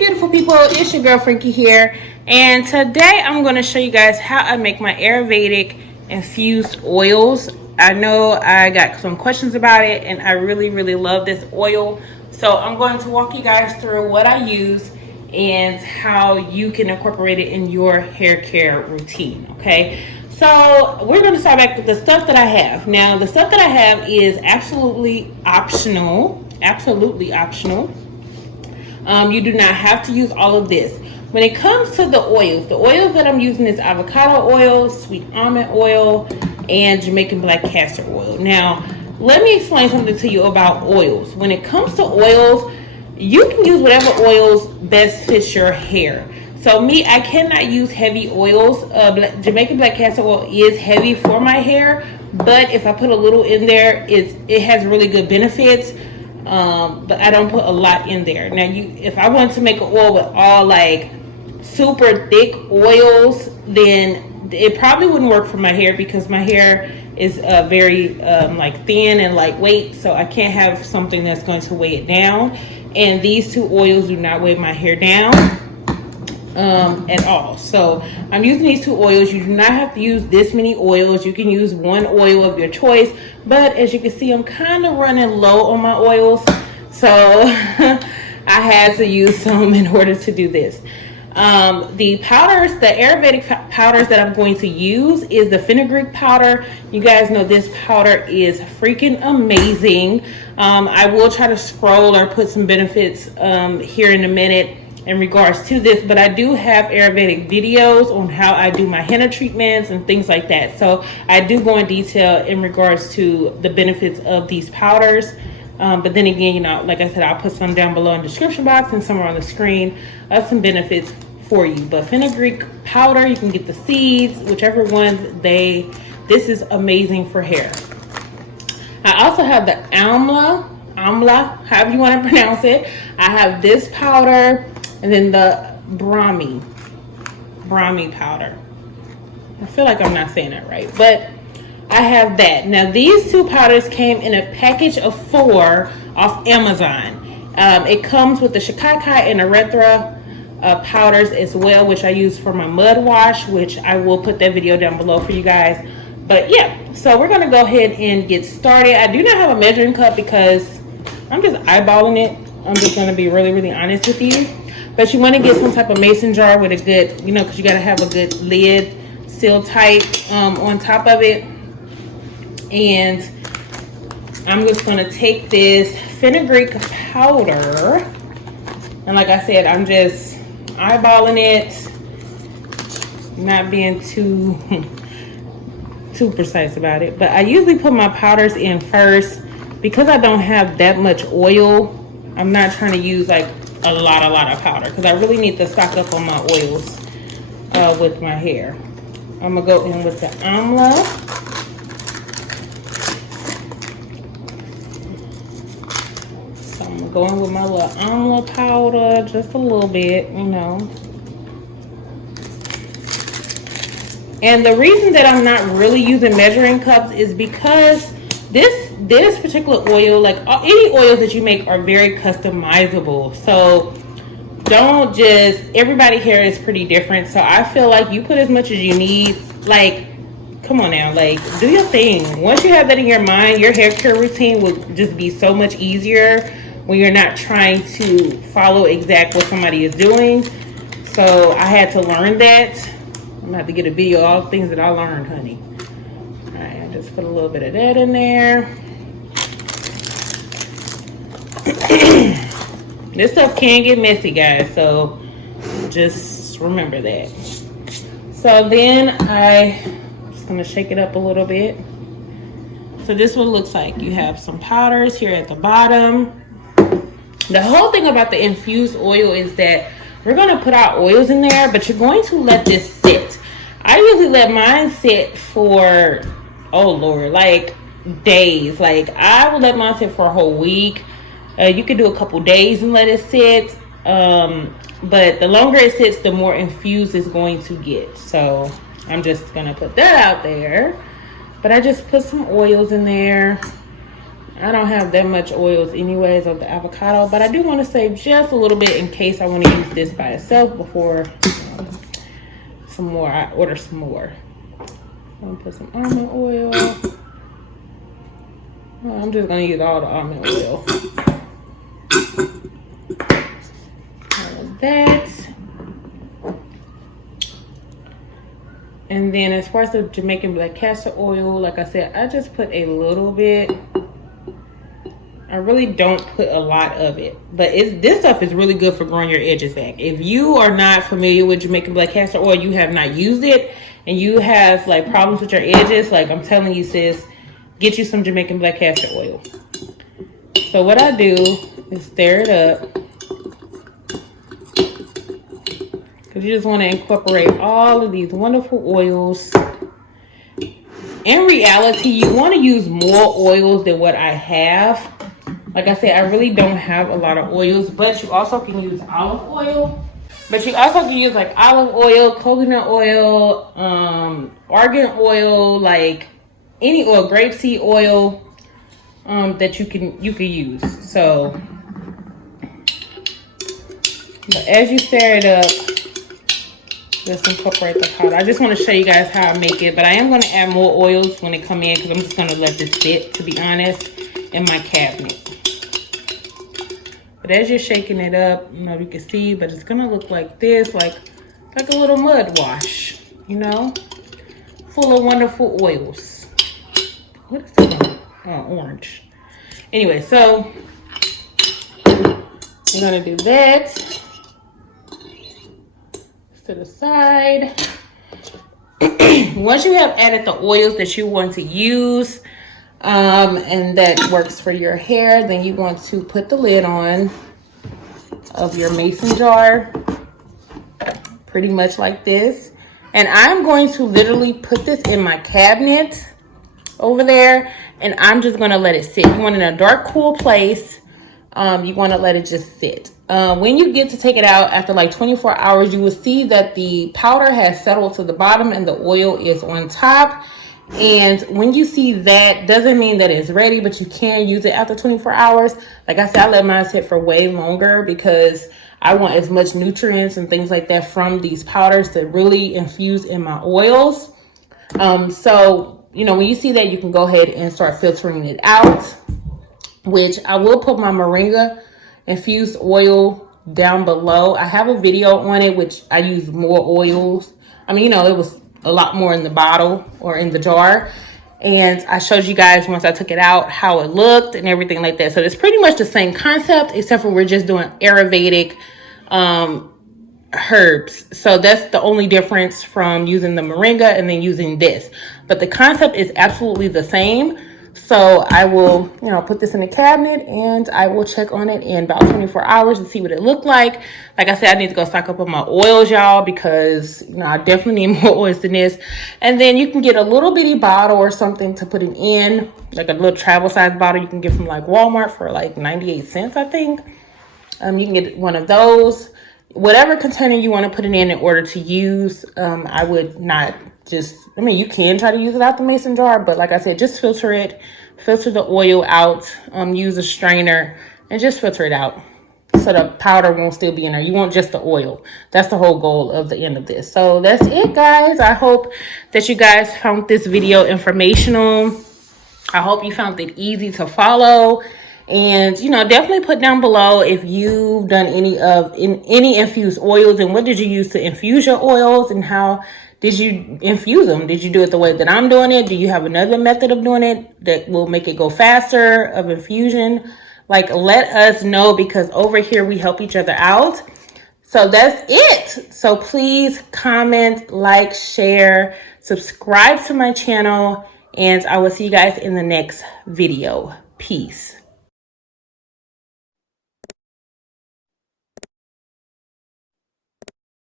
beautiful people, it's your girl Frankie here, and today I'm going to show you guys how I make my Ayurvedic infused oils. I know I got some questions about it and I really love this oil, so I'm going to walk you guys through what I use and how you can incorporate it in your hair care routine. Okay, so we're going to start back with the stuff that I have. Now the stuff that I have is absolutely optional. You do not have to use all of this. When it comes to the oils that I'm using is avocado oil, sweet almond oil, and Jamaican black castor oil. Now, let me explain something to you about oils. When it comes to oils, you can use whatever oils best fits your hair. So me, I cannot use heavy oils. Jamaican black castor oil is heavy for my hair, but if I put a little in there, it has really good benefits. But I don't put a lot in there. Now, if I wanted to make an oil with all like super thick oils, then it probably wouldn't work for my hair because my hair is very like thin and lightweight, so I can't have something that's going to weigh it down. And these two oils do not weigh my hair down at all. So I'm using these two oils. You do not have to use this many oils. You can use one oil of your choice, but as you can see, I'm kind of running low on my oils, so I had to use some in order to do this. The powders, the Ayurvedic powders that I'm going to use is the Fenugreek powder. You guys know this powder is freaking amazing. I will try to scroll or put some benefits here in a minute in regards to this, but I do have Ayurvedic videos on how I do my henna treatments and things like that, so I do go in detail in regards to the benefits of these powders. But then again, you know, like I said, I'll put some down below in the description box and somewhere on the screen of some benefits for you. But Fenugreek powder, you can get the seeds, whichever ones this is amazing for hair. I also have the Alma, however you want to pronounce it. I have this powder, and then the Brahmi powder. I feel like I'm not saying that right, but I have that. Now these two powders came in a package of 4 off Amazon. It comes with the Shikakai and Urethra powders as well, which I use for my mud wash, which I will put that video down below for you guys. But yeah, so we're gonna go ahead and get started. I do not have a measuring cup because I'm just eyeballing it. I'm just gonna be really honest with you. But you want to get some type of mason jar with a good, you know, because you got to have a good lid, seal tight on top of it. And I'm just going to take this Fenugreek powder, and like I said, I'm just eyeballing it, not being too precise about it. But I usually put my powders in first because I don't have that much oil. I'm not trying to use like a lot of powder because I really need to stock up on my oils with my hair. I'm gonna go in with the Amla. So I'm gonna go in with my little Amla powder, just a little bit, you know. And the reason that I'm not really using measuring cups is because this particular oil, like any oils that you make, are very customizable. So don't just, everybody's hair is pretty different, so I feel like you put as much as you need. Like, come on now, like, do your thing. Once you have that in your mind, your hair care routine will just be so much easier when you're not trying to follow exact what somebody is doing. So I had to learn that. I'm gonna have to get a video of all the things that I learned, honey. All right, I just put a little bit of that in there. This stuff can get messy, guys, so just remember that. So then I'm just gonna shake it up a little bit. So this is what it looks like. You have some powders here at the bottom. The whole thing about the infused oil is that we're gonna put our oils in there, but you're going to let this sit. I usually let mine sit for, oh Lord, like days. Like I will let mine sit for a whole week. You could do a couple days and let it sit, but the longer it sits, the more infused it's going to get. So I'm just gonna put that out there. But I just put some oils in there. I don't have that much oils anyways of the avocado, but I do want to save just a little bit in case I want to use this by itself before some more. I order some more. I'm gonna put some almond oil. Well, I'm just gonna use all the almond oil. All of that. And then as far as the Jamaican black castor oil, like I said, I just put a little bit. I really don't put a lot of it, but this stuff is really good for growing your edges back. If you are not familiar with Jamaican black castor oil, you have not used it, and you have like problems with your edges, like I'm telling you, sis, get you some Jamaican black castor oil. So what I do is stir it up, because you just want to incorporate all of these wonderful oils. In reality, you want to use more oils than what I have. Like I said, I really don't have a lot of oils, but you also can use olive oil. But you also can use like olive oil, coconut oil, argan oil, like any oil, grapeseed oil that you can use. So, but as you stir it up, let's incorporate the powder. I just want to show you guys how I make it, but I am going to add more oils when they come in because I'm just going to let this sit, to be honest, in my cabinet. But as you're shaking it up, you know, you can see, but it's going to look like this, like a little mud wash, you know, full of wonderful oils. What is this? Oh, orange. Anyway, so we're going to do that. To the side. Once you have added the oils that you want to use and that works for your hair, then you want to put the lid on of your mason jar, pretty much like this. And I'm going to literally put this in my cabinet over there, and I'm just going to let it sit. You want it in a dark, cool place. You want to let it just sit. When you get to take it out after like 24 hours, you will see that the powder has settled to the bottom and the oil is on top. And when you see that, doesn't mean that it's ready, but you can use it after 24 hours. Like I said, I let mine sit for way longer because I want as much nutrients and things like that from these powders to really infuse in my oils. So, you know, when you see that, you can go ahead and start filtering it out, which I will put my Moringa infused oil down below. I have a video on it, which I use more oils. I mean, you know, it was a lot more in the bottle or in the jar. And I showed you guys once I took it out how it looked and everything like that. So it's pretty much the same concept, except for we're just doing Ayurvedic herbs. So that's the only difference from using the Moringa and then using this. But the concept is absolutely the same. So I will, you know, put this in the cabinet and I will check on it in about 24 hours and see what it looked like. Like I said, I need to go stock up on my oils, y'all, because, you know, I definitely need more oils than this. And then you can get a little bitty bottle or something to put it in, like a little travel size bottle you can get from like Walmart for like 98 cents, I think. You can get one of those. Whatever container you want to put it in order to use. I would not just, I mean, you can try to use it out the mason jar, but like I said, just filter it, filter the oil out, use a strainer and just filter it out so the powder won't still be in there. You want just the oil. That's the whole goal of the end of this. So that's it, guys. I hope that you guys found this video informational. I hope you found it easy to follow. And, you know, definitely put down below if you've done any infused oils and what did you use to infuse your oils and how did you infuse them? Did you do it the way that I'm doing it? Do you have another method of doing it that will make it go faster of infusion? Like, let us know, because over here we help each other out. So that's it. So please comment, like, share, subscribe to my channel, and I will see you guys in the next video. Peace.